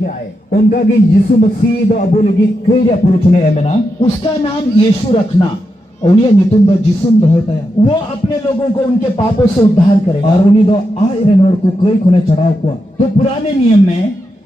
के आए। उनका कि यीशु मसीह दो अबो लगी कई रे पुरुषने एमेना उसका नाम यीशु रखना, उनिया नितुम दो जिसुम दो होता है वो अपने लोगों को उनके पापों से उद्धार करेगा। और उन्हीं दो आ इरे नोर को कई खुने चढ़ाव को तो पुराने नियम में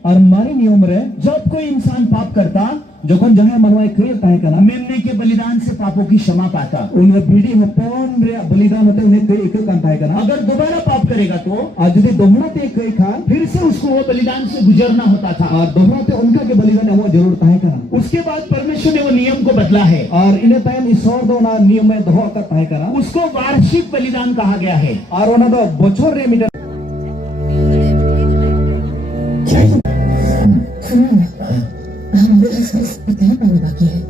और मारी नियम रे जब कोई इंसान पाप करता, जोखन जहां मनवाई कई ताहे कना मेमने के बलिदान से पापों की क्षमा पाता। उन्हें बीड़ी हपन रे बलिदान होते उन्हें कई एक कान ताहे कना अगर दोबारा पाप करेगा तो आज यदि दोहरा ते कई खान फिर से उसको वो बलिदान से गुजरना होता था। और दोहरा ते उनका के बलिदान वो जरूर ताहे कना। उसके बाद परमेश्वर ने वो नियम को बदला है और इन्हें तायन ईश्वर दो ना नियम में दोह का ताहे कना, उसको वार्षिक बलिदान कहा गया है। और उन्हें दो बछर रे मीटर बाकी है।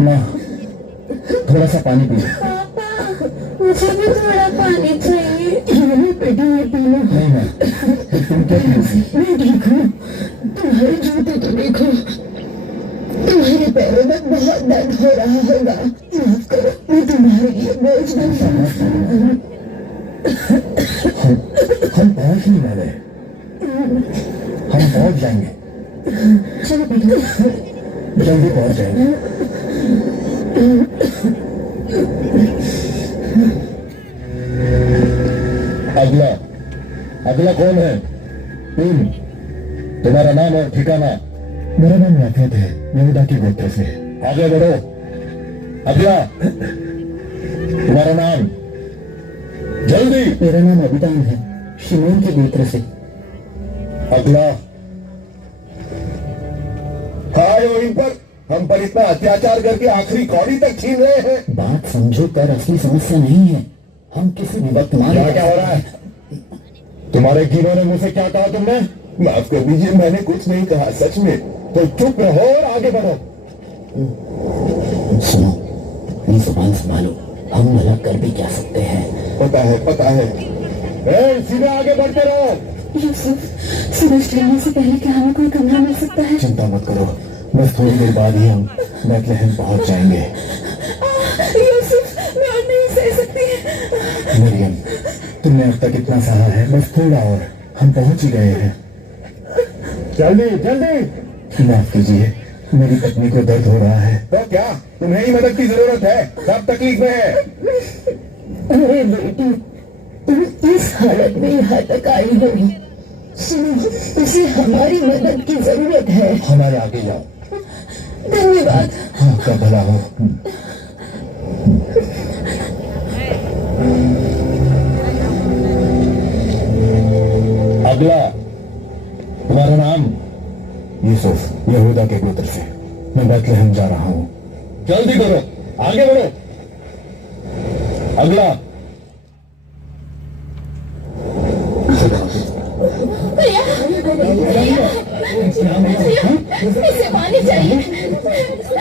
माँ थोड़ा सा पानी पी। पापा मुझे भी थोड़ा पानी चाहिए। बेटा ये पी लो। नहीं माँ तुम क्या पी? मैं ठीक हूँ, तुम्हारे जूते तो देखो, तुम्हारे पैरों में बहुत दर्द हो रहा होगा, माफ करो, मैं तुम्हारे लिए बोझ बन जाऊँ। हम पहुंच नहीं वाले, हम पहुंच जाएंगे, चलो बेटा जल्दी पहुंच जाएंगे। अगला अगला कौन है? तुम, तुम्हारा नाम और ठिकाना? मेरा नाम याफेत है, यहूदा के गोत्र से। आगे बढ़ो। अगला तुम्हारा नाम? जल्दी। मेरा नाम अबिदान है, शिमोन के गोत्र से। अगला। हाय इन पर, हम पर इतना अत्याचार करके आखिरी कौड़ी तक छीन रहे हैं। बात समझो कर, असली समस्या नहीं है, हम किसी भी वक्त मारे। क्या हो रहा है? तुम्हारे कीनों ने मुझसे क्या कहा तुमने? माफ कर दीजिए, मैंने कुछ नहीं कहा, सच में। तो चुप रहो और आगे बढ़ो। सुनो, अपनी जुबान संभालो, हम भला कर भी क्या सकते हैं। पता है, पता है। सीधे आगे बढ़ते रहो। यूसुफ, सूरज ढलने से पहले क्या हमें कोई कमरा मिल सकता है? चिंता मत करो, बस थोड़ी देर बाद ही हम बैतलहम पहुंच जाएंगे। यूसुफ, मैं और नहीं सह सकती। मरियम, तुमने अब तक इतना सहा है, बस थोड़ा और, हम पहुंच ही गए हैं। जल्दी जल्दी। माफ कीजिए, मेरी पत्नी को दर्द हो रहा है। तो क्या तुम्हें ही मदद की जरूरत है? सब तकलीफ में है। अरे बेटी, तुम इस हालत में यहाँ तक आई हो, सुनो, उसे हमारी मदद की जरूरत है। हमारे आगे जाओ। धन्यवाद। आपका भला हो। अगला तुम्हारा नाम? यूसुफ, यहूदा के गोत्र से। मैं बैतलहम जा रहा हूं। जल्दी करो, आगे बढ़ो। अगला। इसे पानी चाहिए।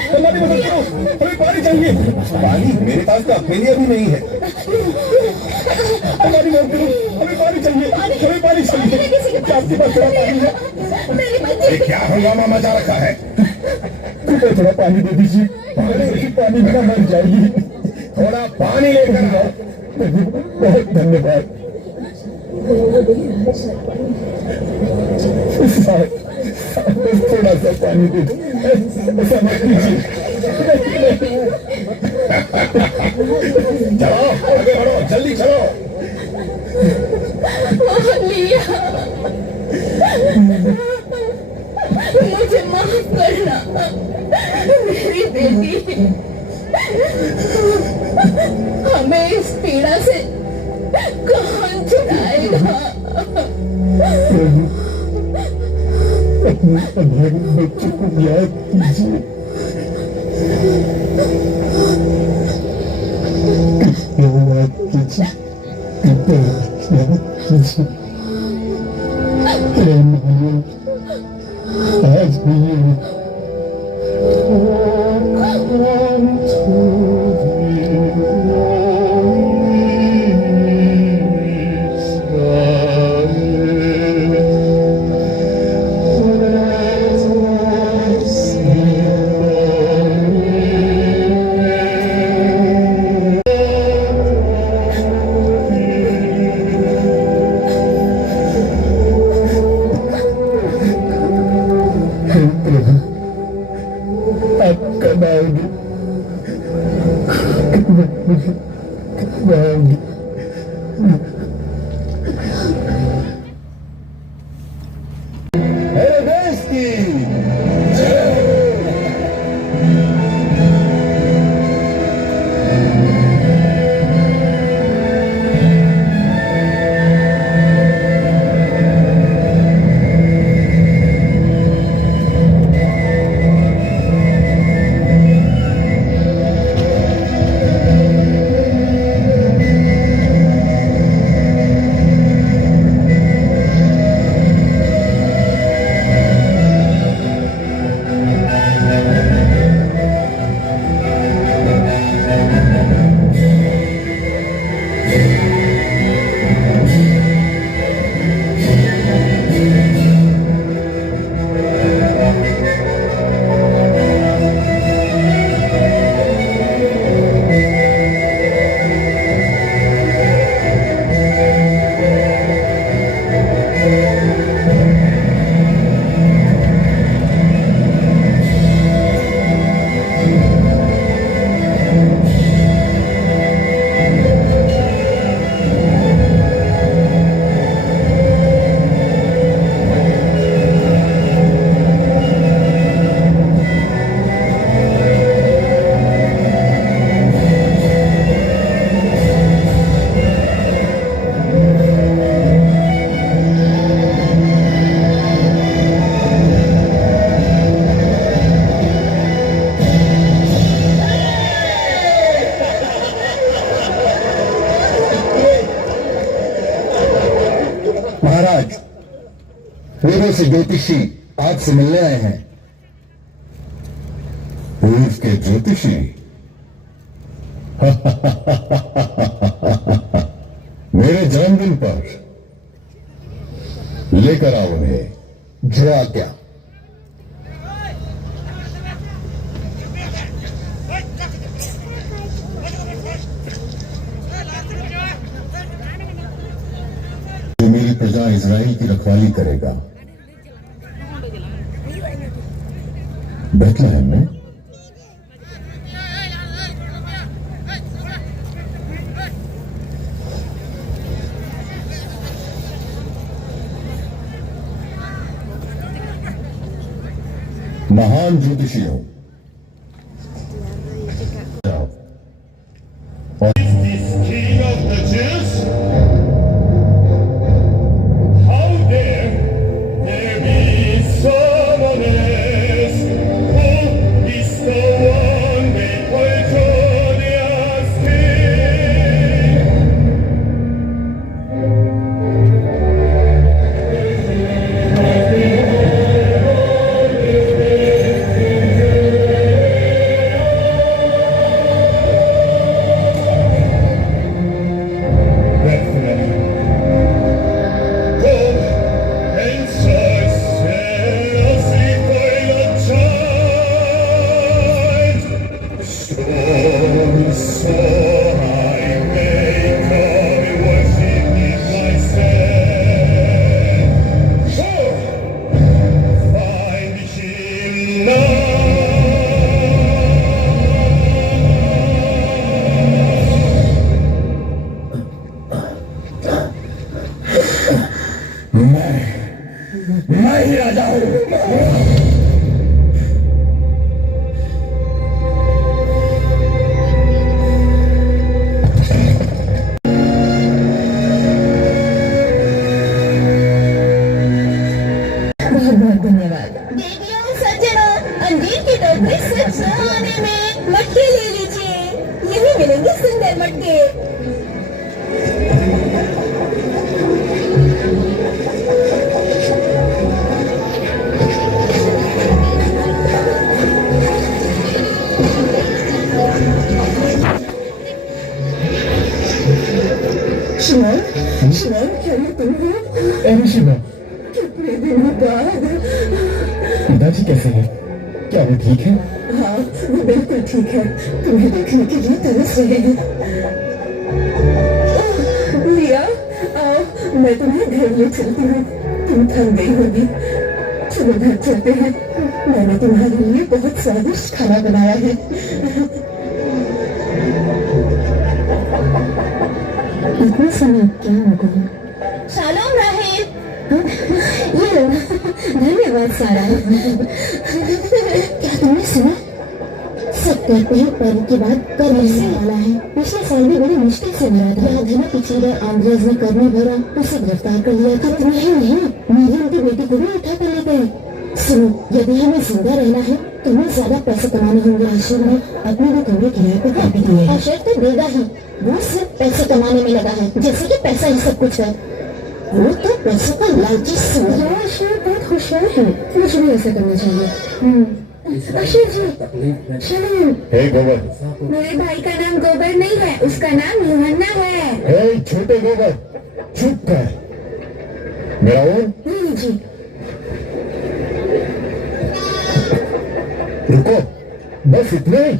हमारी मदद करो, हमें पानी चाहिए। पानी मेरे पास तो अपने लिए भी नहीं है। हमारी मदद करो, हमें पानी चाहिए, हमें पानी चाहिए। आपके पास थोड़ा पानी है? ये क्या हंगामा मचा रखा है? कृपया थोड़ा पानी दे दीजिए, पानी बिना मर जाएगी। थोड़ा पानी लेकर आओ। बहुत धन्यवाद। थोड़ा सा पानी दे दो, ऐसा मत कीजिए। चलो आगे बढ़ो, जल्दी चलो। लिया, मुझे माफ करना मेरी बेटी, हमें इस पीड़ा से कौन छुड़ाएगा? अपने अभागी बच्चों को याद कीजिए। याद कीजिए, याद कीजिए। आज भी मेरे देश की महाराज, पूर्व से ज्योतिषी आपसे मिलने आए हैं। पूर्व के ज्योतिषी? मेरे जन्मदिन पर लेकर आओ उन्हें, जो आज्ञा। जो मेरी प्रजा इजराइल की रखवाली करेगा बेथलेहम में। महान ज्योतिषियों, जाओ। King of the Jews? How dare there be someone else who is the one they portray as king? मैं ही राजा हूं। बहुत बहुत धन्यवाद। देवियों सज्जनों, अंजीर की टोकरी सच आने में मटके ले लीजिए, यही मिलेंगे सुंदर मटके। शिवम, शिवम, क्या ये तुम हो? अरे शिवा, कितने दिनों बाद। पिताजी कैसे हैं? क्या वो ठीक है? हाँ, वो बिल्कुल ठीक है। तुम्हें देखने के लिए तरस रहे हैं। लिया, आओ, मैं तुम्हें घर ले चलती हूँ। तुम थक गई होगी। चलो घर चलते हैं। मैंने तुम्हारे लिए बहुत स्वादिष्ट खाना बनाया है। इतने समय क्या हो गया? शालोम राहिल, ये लो, धन्यवाद सारा। क्या तुमने सुना? सब कहते हैं पर्व के बाद कर मिलने वाला है। पिछले साल भी बड़ी मुश्किल से मिला था। यहाँ धना पिछले अंग्रेज ने कर में भरा, उसे गिरफ्तार कर लिया था। तुम्हें नहीं, मेरी उनकी बेटी को भी उठा कर ले गए। सुनो, यदि हमें जिंदा रहना है तो हमें ज्यादा पैसे कमाने होंगे। आशिर ने अपने भी कमरे किराए पर काफी दिए। आशिर तो देगा ही, वो सिर्फ पैसे कमाने में लगा है, जैसे कि पैसा ही सब कुछ है। वो तो पैसे का लालची सुअर है। आशिर बहुत होशियार है, मुझे भी ऐसा करना चाहिए। आशिर जी, चलो। हे गोबर, मेरे भाई का नाम गोबर नहीं है, उसका नाम यूहन्ना है। हे छोटे गोबर, चुप कर। मेरा ओन नहीं जी, रुको, बस इतना ही?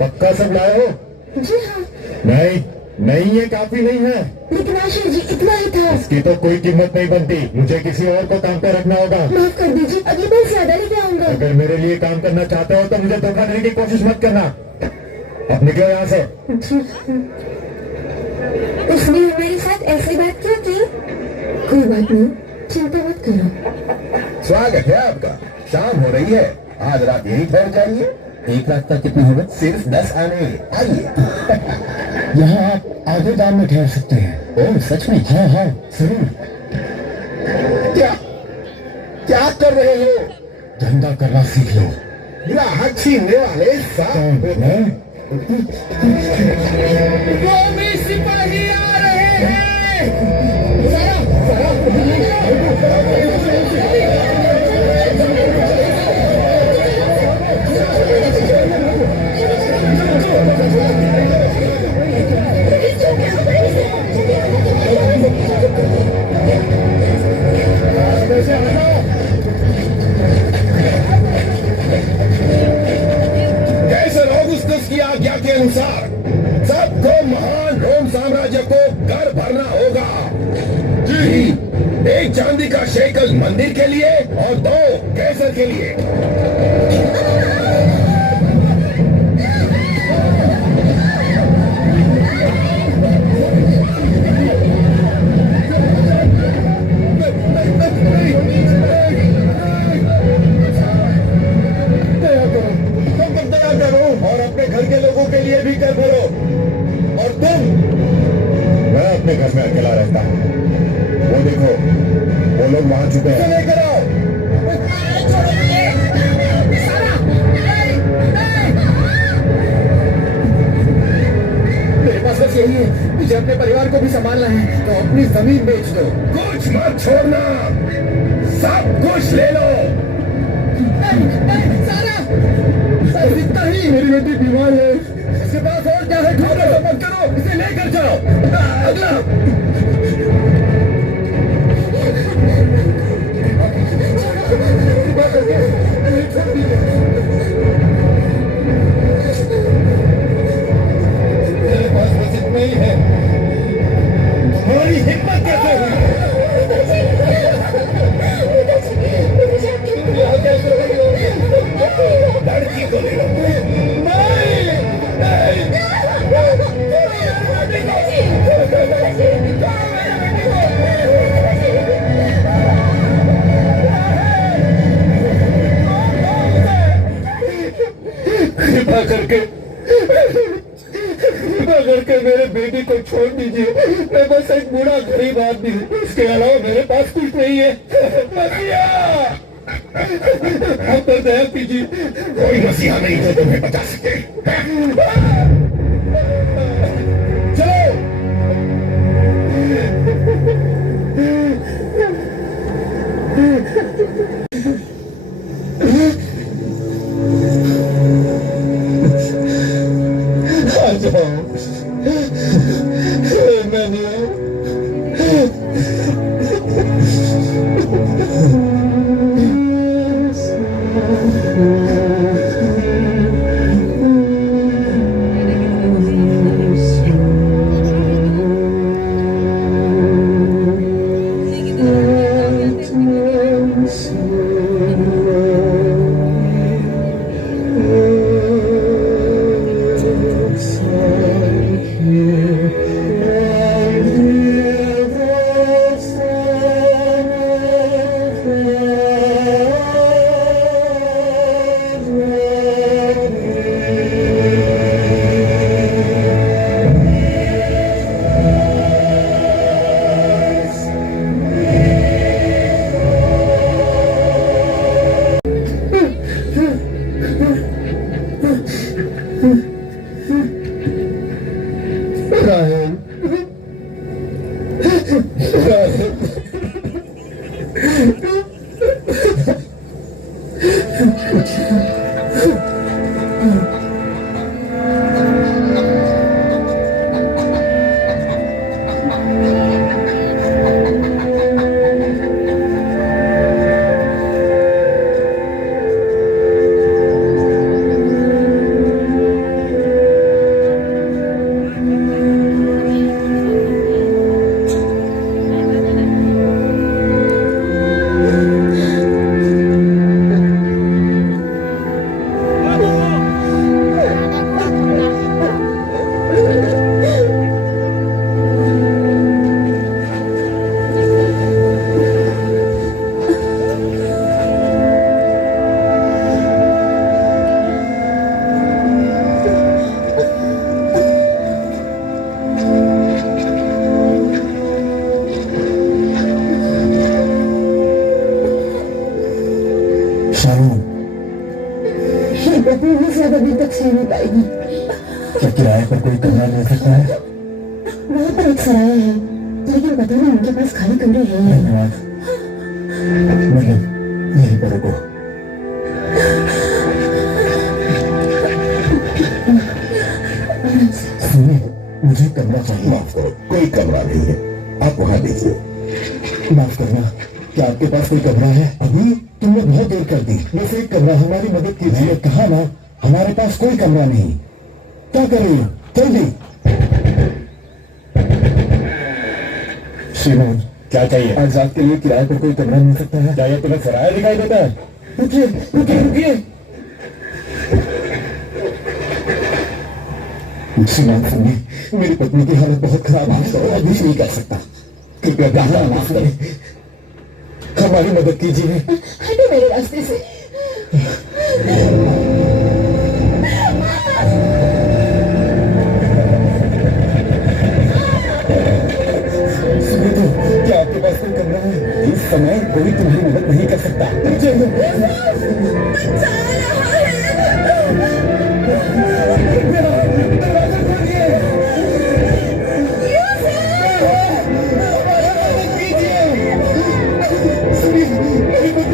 पक्का सब लाए हो? जी हाँ। नहीं नहीं, ये काफी नहीं है। लेकिन आशिर जी, इतना ही था। इसकी तो कोई कीमत नहीं बनती। मुझे किसी और को काम पे रखना होगा। माफ कर दीजिए, अगली बार ज्यादा लेके आऊंगा। अगर मेरे लिए काम करना चाहते हो तो मुझे धोखा देने की कोशिश मत करना। अब निकलो यहाँ से। उसने हमारे साथ ऐसी बात क्यों की? कोई बात नहीं, चिंता मत करो। स्वागत है आपका। शाम हो रही है, आज रात यही ठहर जाइए। एक रात का कितना होगा? सिर्फ 10 आने। आइए। यहाँ आप आधे दाम में ठहर सकते हैं। ओह सच में? हाँ हाँ जरूर। क्या कर रहे हो? धंधा करना सीख लो। ग्राहक छीनने वाले साहब। रोमी सिपाही आ रहे हैं। कैसर ऑगस्टस की आज्ञा के अनुसार सबको महान रोम साम्राज्य को कर भरना होगा। जी, एक चांदी का शेकल मंदिर के लिए और 2 कैसर के लिए। दया करो और अपने घर के लोगों के लिए भी कर भरो। और तुम? मैं अपने घर में अकेला रहता हूँ। वो देखो, वो लोग वहां छुपे हैं। लेकर आओ। मेरे पास बस यही है, मुझे अपने परिवार को भी संभालना है, तो अपनी जमीन बेच दो। कुछ मत छोड़ना, सब कुछ ले लो। सारा इतना ही। मेरी बेटी बीमार है, इसके पास और क्या है? मत करो, इसे लेकर जाओ। अगला। मेरे पास बस इतना ही है। तुम्हारी हिम्मत कैसे हुई? लड़की को ले लो। कृपा करके मेरे बेटी को छोड़ दीजिए। मैं बस एक बूढ़ा गरीब आदमी हूँ, इसके अलावा मेरे पास कुछ नहीं है। हम पर दया कीजिए। कोई मसीहा नहीं जो तुम्हें बचा सके। चलो। आ जाओ। मैंने राहुल, शारून, ये बहुत ज्यादा देर तक सह नहीं पाएगी। क्या किराए पर कोई कमरा मिल सकता है? वहाँ पर एक सराय है, लेकिन पता नहीं उनके पास खाली कमरे हैं या नहीं। धन्यवाद, मतलब यहीं पर रुको। सुनिए, मुझे कमरा चाहिए। माफ करो, कोई कमरा नहीं है, आप वहाँ देखिए। माफ करना, क्या आपके पास कोई कमरा है? अभी तुमने बहुत देर कर दी। बस एक कमरा, हमारी मदद कीजिए। कहा ना, हमारे पास कोई कमरा नहीं। क्या कर रही हो? जल्दी। श्रीमान, क्या चाहिए? आज रात के लिए किराए पर कोई कमरा मिल सकता है? क्या ये तुम्हें सराय दिखाई देता है? रुकिए रुकिए रुकिए। श्रीमान सुनिए, मेरी पत्नी की हालत बहुत खराब है और मैं कुछ नहीं कर सकता। कृपया गाना माफ करें, हमारी मदद कीजिए। हटो मेरे रास्ते से। सुनिए तो, क्या आपके पास कोई कमरा है? इस समय कोई तुम्हारी मदद नहीं कर सकता।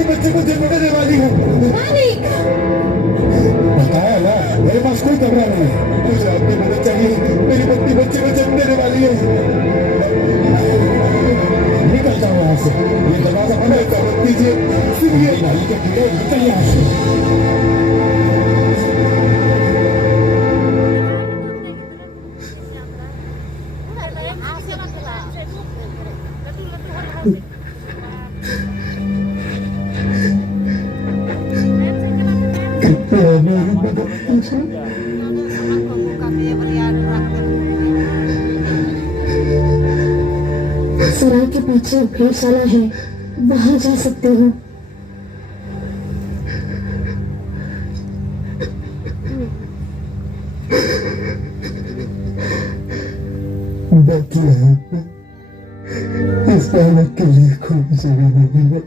बच्चे को जन्म देने वाली हूँ। बताया ना, मेरे पास कोई कमरा नहीं है। मुझे आपकी मदद चाहिए, मेरी पत्नी बच्चे को जन्म देने वाली है। निकल जाओ यहाँ से, ये दरवाजा बंद है। मत कीजिए, सुनिए, नाली के कीड़े, निकल यहाँ से। कृपया मेरी मदद कीजिए। सराय के पीछे भेड़शाला है, वहां जा सकते हो। बाकी है, इस बालक के लिए कोई जगह नहीं है।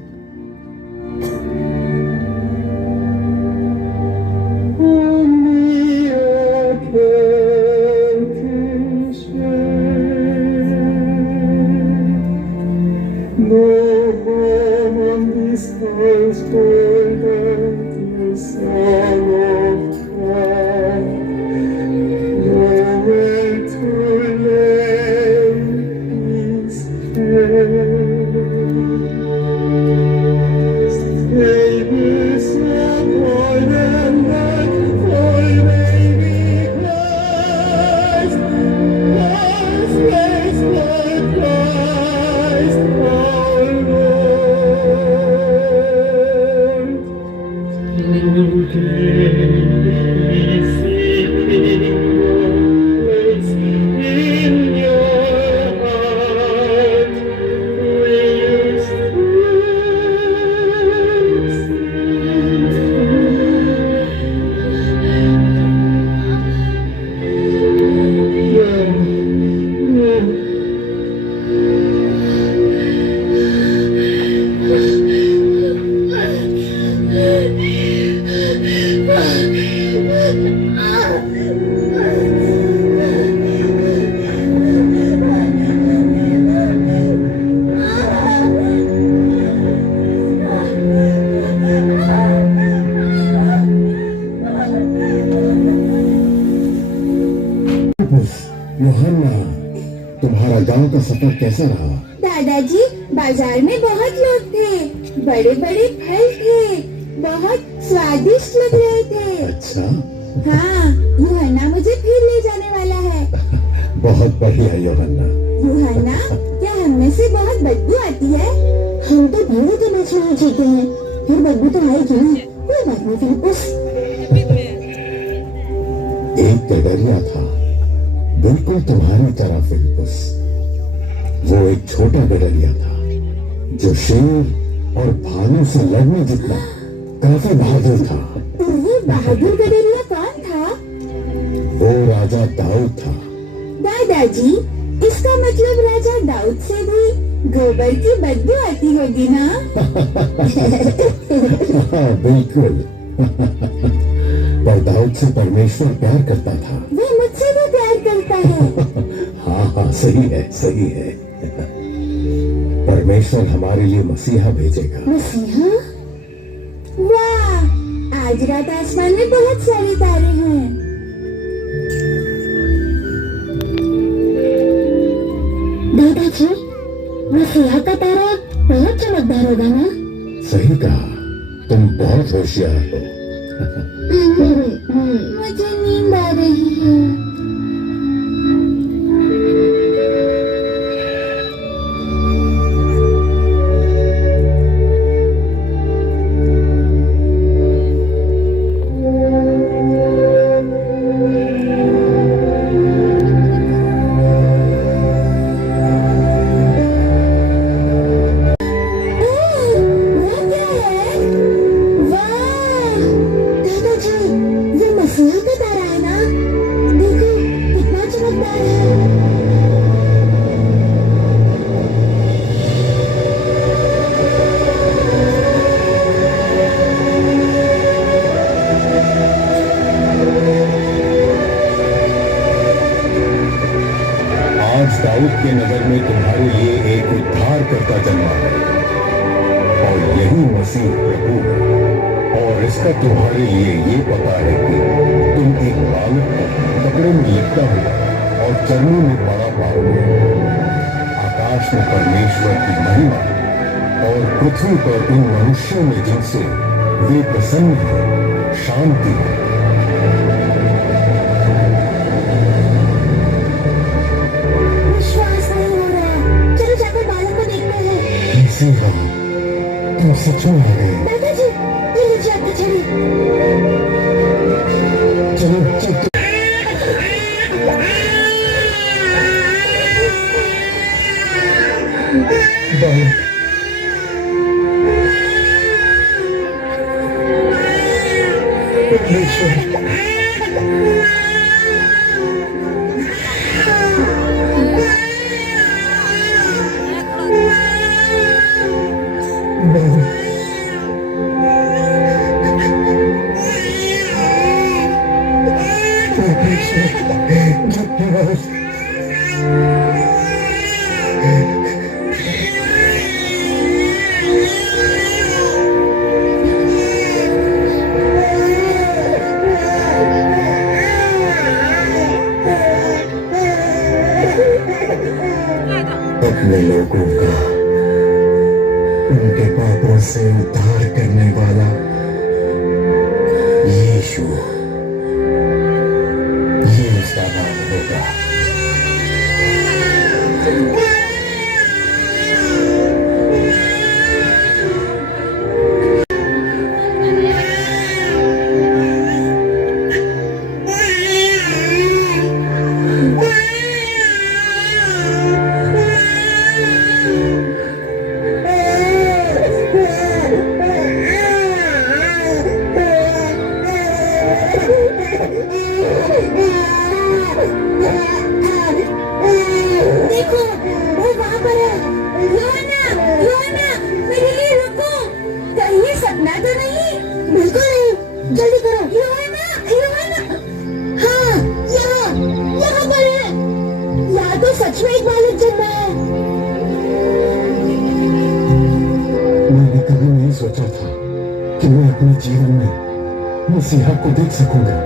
तुम्हारा गांव का सफर कैसा रहा? दादाजी, बाजार में बहुत लोग थे, बड़े बड़े फल थे, बहुत स्वादिष्ट लग रहे थे। अच्छा, हाँ, यूहन्ना मुझे फिर ले जाने वाला है। बहुत बढ़िया यूहन्ना। यूहन्ना, क्या हम में से बहुत बदबू आती है? हम तो भेड़ों के बीच में ही जीते हैं, फिर बदबू तो आएगी ना। कोई बात नहीं फिलिपुस। एक गडरिया था, बिल्कुल तुम्हारी तरह फिलिपुस। वो एक छोटा गडरिया था जो शेर और भालू से लड़ने जितना काफी बहादुर था। वो बहादुर गडरिया कौन था? वो राजा दाऊद था। दादाजी, इसका मतलब राजा दाऊद से भी गोबर की बदबू आती होगी ना? हाँ, बिल्कुल। पर दाऊद से परमेश्वर प्यार करता था। वो मुझसे भी प्यार करता है। हाँ हाँ, सही है, सही है। परमेश्वर हमारे लिए मसीहा भेजेगा। मसीहा? वाह, आज रात आसमान में बहुत सारे तारे हैं। दादाजी, मसीहा का तारा बहुत चमकदार होगा ना? सही कहा, तुम बहुत होशियार हो। मुझे नींद आ रही है। दाऊद के नगर में तुम्हारे लिए एक उद्धार करता जन्मा है और यही मसीह प्रभु है। और इसका तुम्हारे लिए ये पता है कि तुम एक बालक को कपड़े में लिपटा हुआ और चरणों में पड़ा पाओगे। आकाश में परमेश्वर की महिमा और पृथ्वी पर इन मनुष्यों में जिनसे वे प्रसन्न हैं शांति है। तुम सच में आ गए। दादाजी, ये लीजिए आपकी छड़ी। चलो चलो। अपने लोगों का उनके पापों से उद्धार करने वाला यीशु, ये उसका नाम होगा। देखो, वो वहाँ पर है। यूहन्ना, यूहन्ना, मेरे लिए रुको। कहीं ये सपना तो नहीं? बिल्कुल नहीं, जल्दी करो। यूहन्ना, यूहन्ना। हाँ, यहाँ पर है। यहाँ तो सच में एक बालक जन्मा है। मैंने कभी नहीं सोचा था कि मैं अपने जीवन में मसीहा को देख सकूंगा।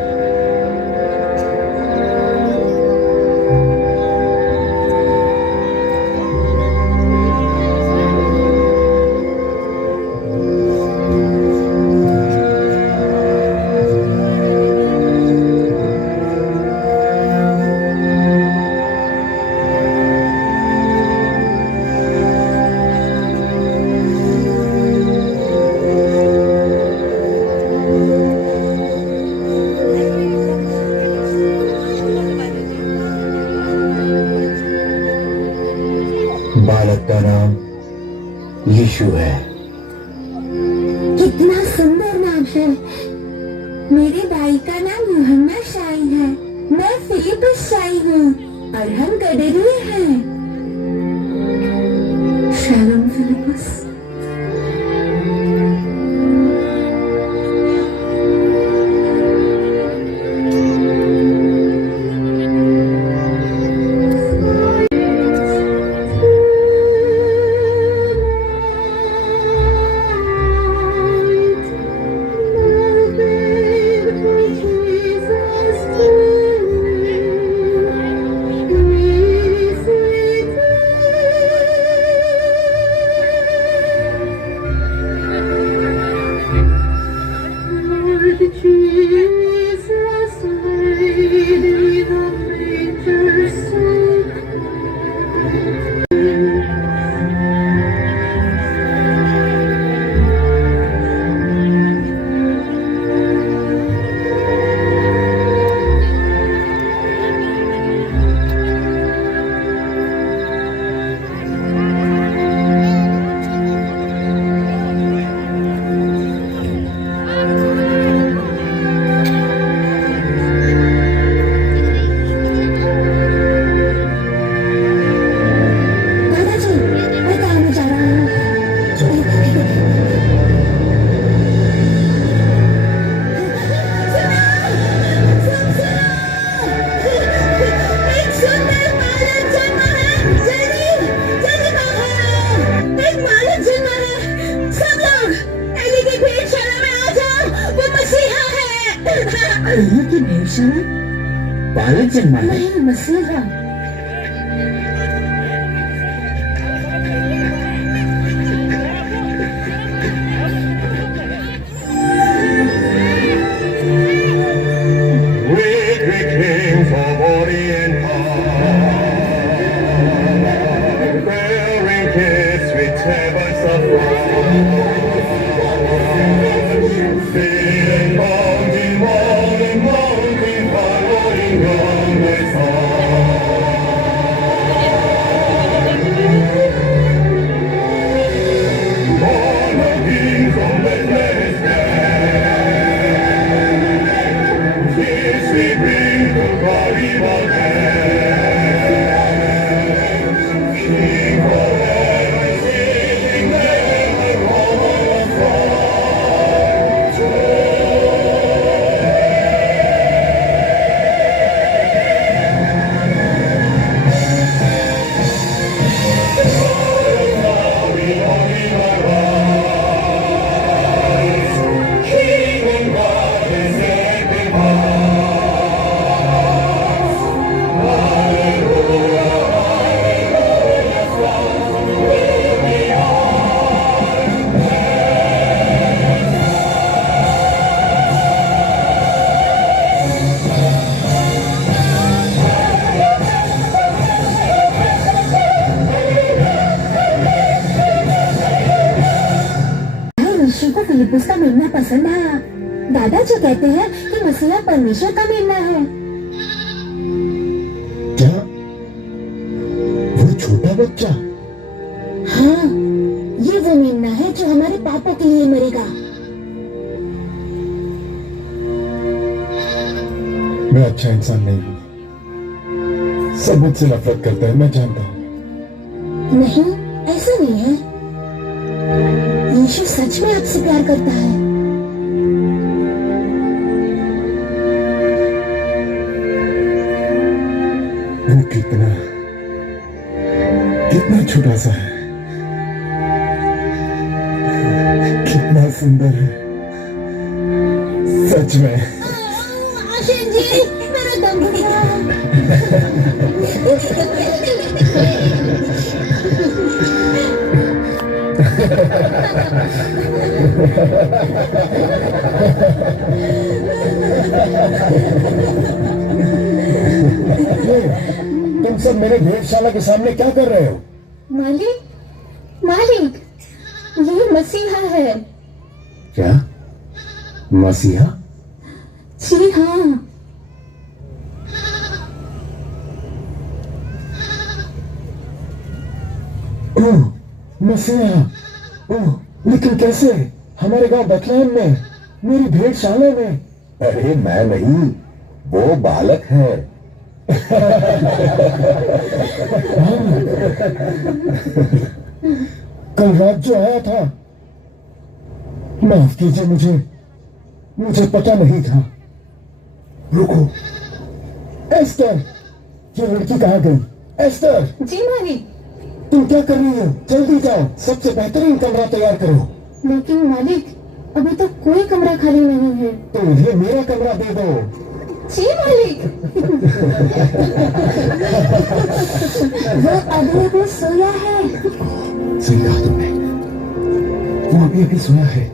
बालक का नाम यीशु है। कितना सुंदर नाम है। मेरे भाई का नाम यूहन्ना शाई है। मैं फिलिपस शाई हूँ और हम गडरिये हैं। Shalom Philip's. की भेड़शाला बालक जन्मा है। नहीं मसीहा। फिलिपस का मेमना पसंद आया। दादाजी कहते हैं कि मसीहा परमेश्वर का मेमना है। क्या वो छोटा बच्चा? हाँ, ये वो मेमना है जो हमारे पापों के लिए मरेगा। मैं अच्छा इंसान नहीं हूँ। सब मुझसे नफरत करता है, मैं जानता हूँ। नहीं, ऐसा नहीं है। यीशु सच में आपसे प्यार करता है। वो कितना छोटा सा है, कितना सुंदर है, सच में। आशीष जी, मेरा दम घुट रहा है। तुम सब मेरे भेड़शाला के सामने क्या कर रहे हो? मालिक, मालिक, ये मसीहा है। क्या मसीहा? जी हाँ। मसीहा, ओह, लेकिन कैसे? हमारे गांव बथलेहम में, मेरी भेड़शाला में। अरे मैं नहीं, वो बालक है। कल रात जो आया था, माफ कीजिए, मुझे पता नहीं था। रुको, एस्टर, ये लड़की कहाँ गई? एस्टर, जी मालिक। तुम क्या कर रही हो? जल्दी जाओ, सबसे बेहतरीन कमरा तैयार करो। लेकिन मालिक, अभी तक कोई कमरा खाली नहीं है। तो मुझे मेरा कमरा दे दो। जी मालिक। वो अभी भी सोया है। सही कहा तुमने, वो अभी सोया है।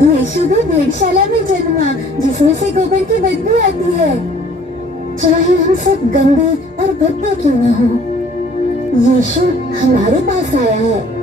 यीशु भी भेड़शाला में जन्मा, जिसमें से गोबर की बदबू आती है। चाहे हम सब गंदे और भद्दे क्यों न हो, यीशु हमारे पास आया है।